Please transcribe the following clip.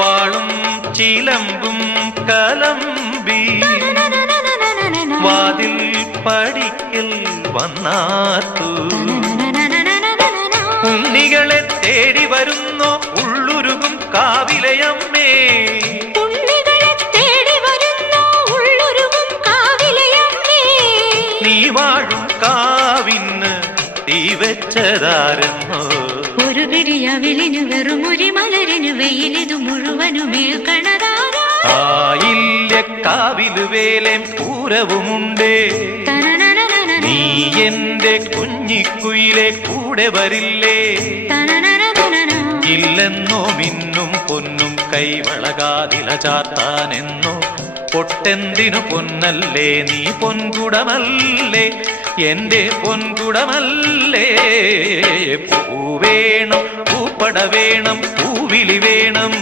വാളും ചിലമ്പും കലമ്പി വാതിൽ പടിക്കൽ വന്നാത്തു. ഉണ്ണികളെ തേടി വരുന്നോ ഉള്ളുരുകും കാവിലയമ്മേ. നീ വാഴും കാവിന് തീ വെച്ചതാരെന്നോ. ഒരു പിടിയവിലിനു വെറും ഒരു മലരിനു വെയിലിതു മുഴുവനുമേൽക്കണതാരാ. കാവില് വേലേം പൂരവുമുണ്ടേ. നീ എന്റെ കുഞ്ഞിക്കുയിലെ കൂടെ വരില്ലേ. ഇല്ലെന്നോ മിന്നും പൊന്നും കൈവളകാതില ചാത്താനെന്നോ. പൊട്ടെന്തിനു പൊന്നല്ലേ നീ പൊൻകുടമല്ലേ എന്റെ പൊൻകുടമല്ലേ. പൂവേണം പൂപ്പട വേണം പൂവിളി വേണം.